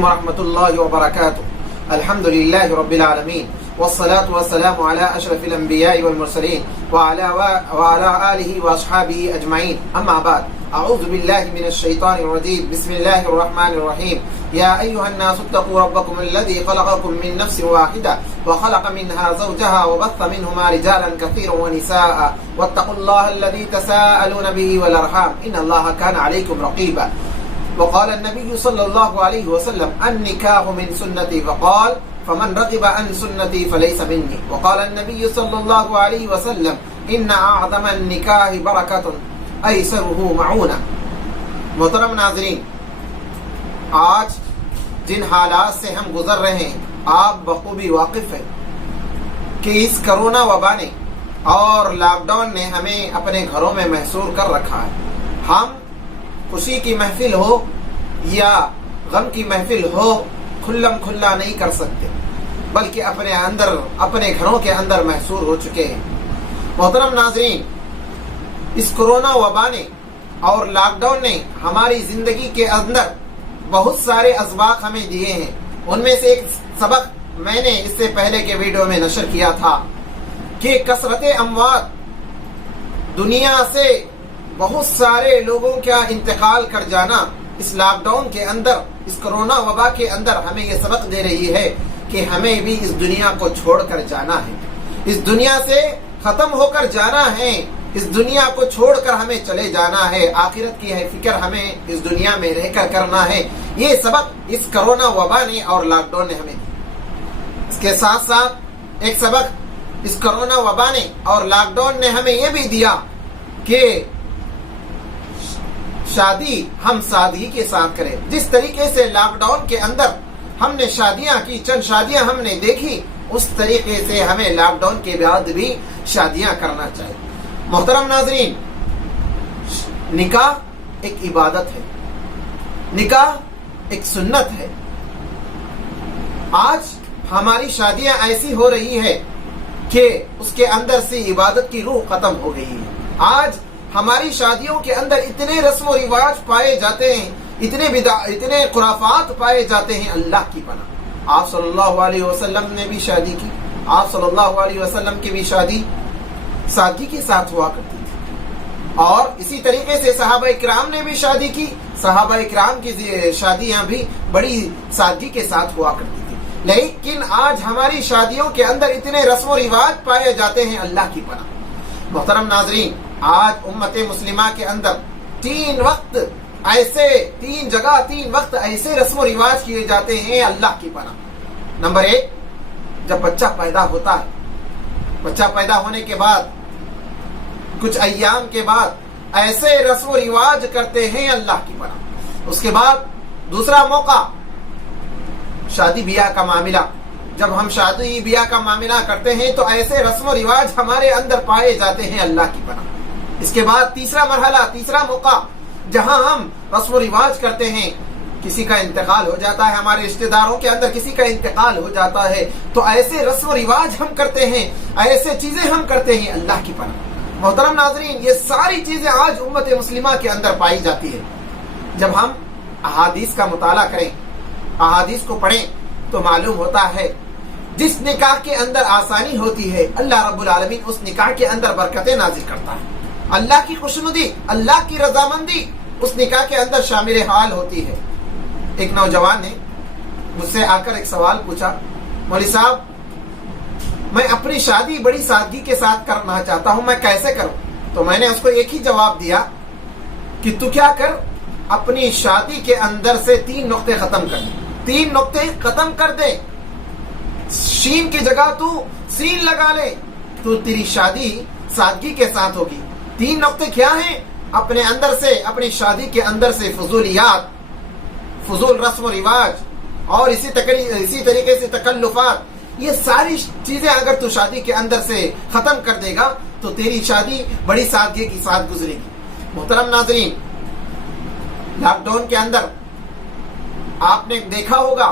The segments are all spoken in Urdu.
علیکم ورحمۃ اللہ وبرکاتہ. الحمد للہ رب العالمین والصلاة والسلام على اشرف الانبیاء والمرسلین وعلى آلہ واصحابہ اجمعین. اما بعد، اعوذ باللہ من الشیطان الرجیم. بسم اللہ الرحمن الرحیم. یا ایھا الناس اتقوا ربکم الذی خلقکم من نفس واحدہ وخلق منها زوجها وبث منهما رجالا كثيرا ونساء واتقوا الله الذي تساءلون به والارحام ان الله كان عليكم رقيبا. وقال النبي صلى الله عليه وسلم النكاح من سنتي فقال فمن رغب عن سنتي فليس مني. وقال النبي صلى الله عليه وسلم ان اعظم النكاح بركة ايسره معونة. محترم ناظرین، آج جن حالات سے ہم گزر رہے ہیں آپ بخوبی واقف ہیں کہ اس کرونا وبا نے اور لاک ڈاؤن نے ہمیں اپنے گھروں میں محصور کر رکھا ہے. ہم خوشی کی محفل ہو یا غم کی محفل ہو کھلم کھلا نہیں کر سکتے، بلکہ اپنے گھروں کے اندر محصور ہو چکے ہیں. محترم ناظرین، اس کرونا وبا نے اور لاک ڈاؤن نے ہماری زندگی کے اندر بہت سارے اسباق ہمیں دیے ہیں. ان میں سے ایک سبق میں نے اس سے پہلے کے ویڈیو میں نشر کیا تھا کہ کثرت اموات، دنیا سے بہت سارے لوگوں کا انتقال کر جانا اس لاک ڈاؤن کے اندر، اس کرونا وبا کے اندر ہمیں یہ سبق دے رہی ہے کہ ہمیں بھی اس دنیا کو چھوڑ کر جانا ہے، اس دنیا سے ختم ہو کر جانا ہے، اس دنیا کو چھوڑ کر ہمیں چلے جانا ہے. آخرت کی ہے فکر ہمیں اس دنیا میں رہ کر کرنا ہے. یہ سبق اس کرونا وبا نے اور لاک ڈاؤن نے ہمیں دی. اس کے ساتھ ساتھ ایک سبق اس کرونا وبا نے اور لاک ڈاؤن نے ہمیں یہ بھی دیا کہ شادی ہم سادگی کے ساتھ کریں. جس طریقے سے لاک ڈاؤن کے اندر ہم نے شادیاں کی، چند شادیاں ہم نے دیکھی، اس طریقے سے ہمیں لاک ڈاؤن کے بعد بھی شادیاں کرنا چاہیے. محترم ناظرین، نکاح ایک عبادت ہے، نکاح ایک سنت ہے. آج ہماری شادیاں ایسی ہو رہی ہے کہ اس کے اندر سے عبادت کی روح ختم ہو گئی ہے. آج ہماری شادیوں کے اندر اتنے رسم و رواج پائے جاتے ہیں، اتنے خرافات پائے جاتے ہیں، اللہ کی پناہ. آپ صلی اللہ علیہ وسلم نے بھی شادی کی، آپ صلی اللہ علیہ وسلم کی بھی شادی سادگی کے ساتھ ہوا کرتی تھی، اور اسی طریقے سے صحابہ اکرام نے بھی شادی کی. صحابہ اکرام کی شادیاں بھی بڑی سادگی کے ساتھ ہوا کرتی تھی. لیکن آج ہماری شادیوں کے اندر اتنے رسم و رواج پائے جاتے ہیں، اللہ کی پناہ. محترم ناظرین، آج امت مسلمہ کے اندر تین جگہ ایسے رسم و رواج کیے جاتے ہیں، اللہ کی پناہ. نمبر ایک، جب بچہ پیدا ہوتا ہے، بچہ پیدا ہونے کے بعد کچھ ایام کے بعد ایسے رسم و رواج کرتے ہیں، اللہ کی پناہ. اس کے بعد دوسرا موقع، شادی بیاہ کا معاملہ. جب ہم شادی بیاہ کا معاملہ کرتے ہیں تو ایسے رسم و رواج ہمارے اندر پائے جاتے ہیں، اللہ کی پناہ. اس کے بعد تیسرا مرحلہ، تیسرا موقع جہاں ہم رسم و رواج کرتے ہیں، کسی کا انتقال ہو جاتا ہے، ہمارے رشتہ داروں کے اندر کسی کا انتقال ہو جاتا ہے، تو ایسے رسم و رواج ہم کرتے ہیں، ایسے چیزیں ہم کرتے ہیں، اللہ کی پناہ. محترم ناظرین، یہ ساری چیزیں آج امت مسلمہ کے اندر پائی جاتی ہے. جب ہم احادیث کا مطالعہ کریں، احادیث کو پڑھیں، تو معلوم ہوتا ہے جس نکاح کے اندر آسانی ہوتی ہے، اللہ رب العالمین اس نکاح کے اندر برکتیں نازل کرتا ہے. اللہ کی خوشنودی، اللہ کی رضامندی اس نکاح کے اندر شامل حال ہوتی ہے. ایک نوجوان نے مجھ سے آ کر ایک سوال پوچھا، مولوی صاحب میں اپنی شادی بڑی سادگی کے ساتھ کرنا چاہتا ہوں، میں کیسے کروں؟ تو میں نے اس کو ایک ہی جواب دیا کہ تو کیا کر، اپنی شادی کے اندر سے 3 نقطے ختم کر دے. 3 نقطے ختم کر دے، شین کی جگہ تو سین لگا لے، تو تیری شادی سادگی کے ساتھ ہوگی. 3 نقطے کیا ہیں؟ اپنے اندر سے، اپنی شادی کے اندر سے فضولیات، فضول رسم و رواج اور اسی طریقے سے تکلفات، یہ ساری چیزیں اگر تو شادی کے اندر سے ختم کر دے گا تو تیری شادی بڑی سادگی کے ساتھ گزرے گی. محترم ناظرین، لاک ڈاؤن کے اندر آپ نے دیکھا ہوگا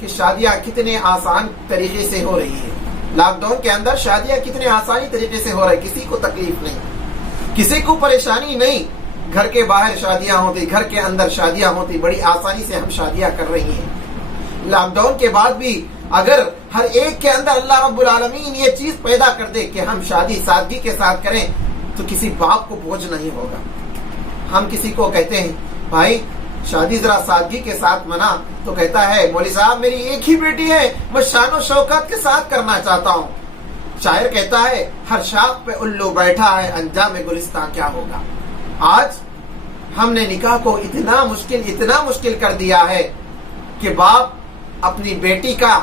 کہ شادیاں کتنے آسان طریقے سے ہو رہی ہے. لاک ڈاؤن کے اندر شادیاں کتنے آسانی طریقے سے ہو رہی ہے، کسی کو تکلیف نہیں، کسی کو پریشانی نہیں. گھر کے باہر شادیاں ہوتی، گھر کے اندر شادیاں ہوتی، بڑی آسانی سے ہم شادیاں کر رہی ہیں. لاک ڈاؤن کے بعد بھی اگر ہر ایک کے اندر اللہ رب العالمین یہ چیز پیدا کر دے کہ ہم شادی سادگی کے ساتھ کریں تو کسی باپ کو بوجھ نہیں ہوگا. ہم کسی کو کہتے ہیں بھائی شادی ذرا سادگی کے ساتھ منا تو کہتا ہے مولوی صاحب میری ایک ہی بیٹی ہے, میں شان و شوکت کے ساتھ کرنا چاہتا ہوں. شاعر کہتا ہے ہر شاخ پہ الو بیٹھا ہے, انجام گلستان کیا ہوگا. آج ہم نے نکاح کو اتنا مشکل کر دیا ہے کہ باپ اپنی بیٹی کا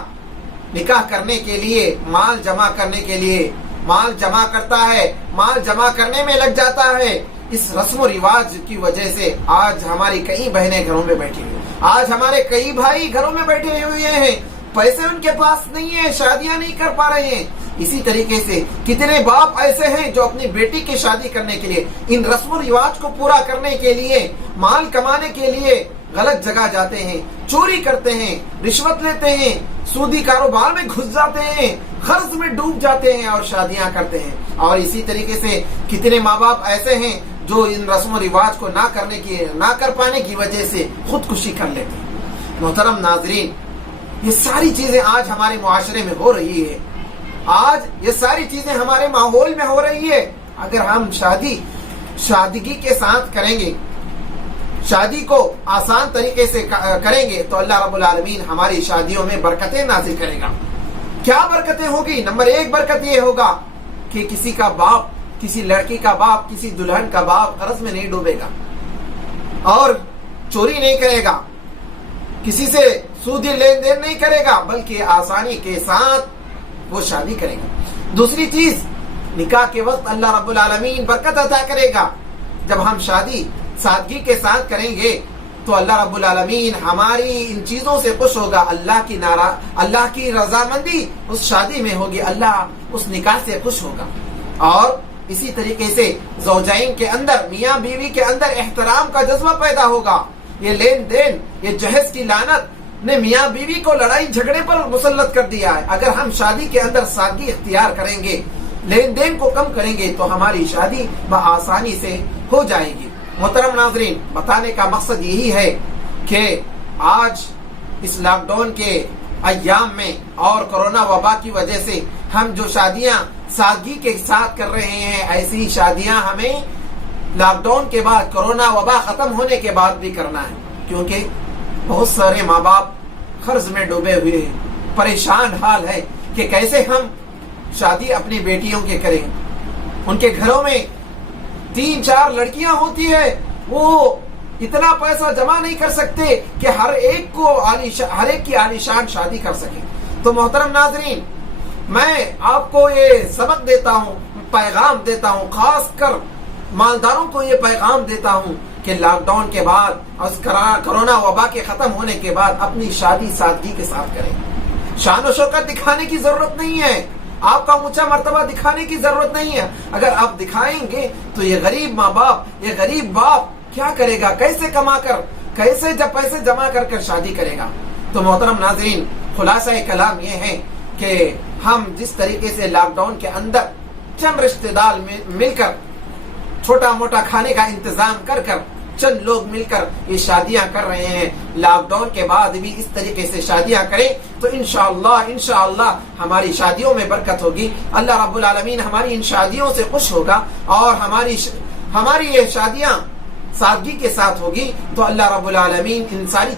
نکاح کرنے کے لیے مال جمع کرنے کے لیے مال جمع کرتا ہے, مال جمع کرنے میں لگ جاتا ہے. اس رسم و رواج کی وجہ سے آج ہماری کئی بہنیں گھروں میں بیٹھی ہوئی, آج ہمارے کئی بھائی گھروں میں بیٹھے ہوئے ہیں, پیسے ان کے پاس نہیں ہیں, شادیاں نہیں کر پا رہے ہیں. اسی طریقے سے کتنے باپ ایسے ہیں جو اپنی بیٹی کی شادی کرنے کے لیے, ان رسم و رواج کو پورا کرنے کے لیے, مال کمانے کے لیے غلط جگہ جاتے ہیں, چوری کرتے ہیں, رشوت لیتے ہیں, سودی کاروبار میں گھس جاتے ہیں, قرض میں ڈوب جاتے ہیں اور شادیاں کرتے ہیں. اور اسی طریقے سے کتنے ماں باپ ایسے ہیں جو ان رسم و رواج کو نہ کر پانے کی وجہ سے خودکشی کر لیتے ہیں. محترم ناظرین, یہ ساری چیزیں آج ہمارے معاشرے میں ہو رہی ہے, آج یہ ساری چیزیں ہمارے ماحول میں ہو رہی ہے. اگر ہم شادگی کے ساتھ کریں گے, شادی کو آسان طریقے سے کریں گے تو اللہ رب العالمین ہماری شادیوں میں برکتیں نازل کرے گا. کیا برکتیں ہوگی؟ نمبر 1 برکت یہ ہوگا کہ کسی کا باپ, کسی لڑکی کا باپ, کسی دلہن کا باپ قرض میں نہیں ڈوبے گا اور چوری نہیں کرے گا, کسی سے سودی لین دین نہیں کرے گا, بلکہ آسانی کے ساتھ وہ شادی کرے گا. دوسری چیز, نکاح کے وقت اللہ رب العالمین برکت عطا کرے گا. جب ہم شادی سادگی کے ساتھ کریں گے تو اللہ رب العالمین ہماری ان چیزوں سے خوش ہوگا, اللہ کی رضامندی اس شادی میں ہوگی, اللہ اس نکاح سے خوش ہوگا. اور اسی طریقے سے زوجین کے اندر, میاں بیوی کے اندر احترام کا جذبہ پیدا ہوگا. یہ لین دین, یہ جہیز کی لعنت نے میاں بیوی کو لڑائی جھگڑے پر مسلط کر دیا ہے. اگر ہم شادی کے اندر سادگی اختیار کریں گے, لین دین کو کم کریں گے تو ہماری شادی بآسانی سے ہو جائے گی. محترم ناظرین, بتانے کا مقصد یہی ہے کہ آج اس لاک ڈاؤن کے ایام میں اور کرونا وبا کی وجہ سے ہم جو شادیاں سادگی کے ساتھ کر رہے ہیں, ایسی شادیاں ہمیں لاک ڈاؤن کے بعد, کرونا وبا ختم ہونے کے بعد بھی کرنا ہے. کیونکہ بہت سارے ماں باپ قرض میں ڈوبے ہوئے ہیں, پریشان حال ہے کہ کیسے ہم شادی اپنی بیٹیوں کے کریں. ان کے گھروں میں 3-4 لڑکیاں ہوتی ہے, وہ اتنا پیسہ جمع نہیں کر سکتے کہ ہر ایک کی عالیشان شادی کر سکے. تو محترم ناظرین, میں آپ کو یہ سبق دیتا ہوں, پیغام دیتا ہوں, خاص کر مالداروں کو یہ پیغام دیتا ہوں کہ لاک ڈاؤن کے بعد اور کرونا وبا کے ختم ہونے کے بعد اپنی شادی سادگی کے ساتھ کریں. شان و شوکت دکھانے کی ضرورت نہیں ہے, آپ کا اونچا مرتبہ دکھانے کی ضرورت نہیں ہے. اگر آپ دکھائیں گے تو یہ غریب ماں باپ, یہ غریب باپ کیا کرے گا, کیسے کما کر, کیسے جب پیسے جمع کر شادی کرے گا. تو محترم ناظرین, خلاصہ کلام یہ ہے کہ ہم جس طریقے سے لاک ڈاؤن کے اندر چند رشتہ دار مل کر چھوٹا موٹا کھانے کا انتظام کر چند لوگ مل کر یہ شادیاں کر رہے ہیں, لاک ڈاؤن کے بعد بھی اس طریقے سے شادیاں کریں تو انشاءاللہ ہماری شادیوں میں برکت ہوگی. اللہ رب العالمین ہماری ان شادیوں سے خوش ہوگا اور ہماری یہ شادیاں سادگی کے ساتھ ہوگی. تو اللہ رب العالمین ان ساری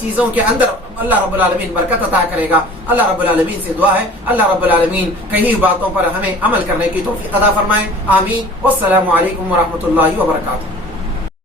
چیزوں کے اندر اللہ رب العالمین برکت عطا کرے گا. اللہ رب العالمین سے دعا ہے اللہ رب العالمین کئی باتوں پر ہمیں عمل کرنے کی توفیق عطا فرمائے. آمین. والسلام علیکم ورحمۃ اللہ وبرکاتہ.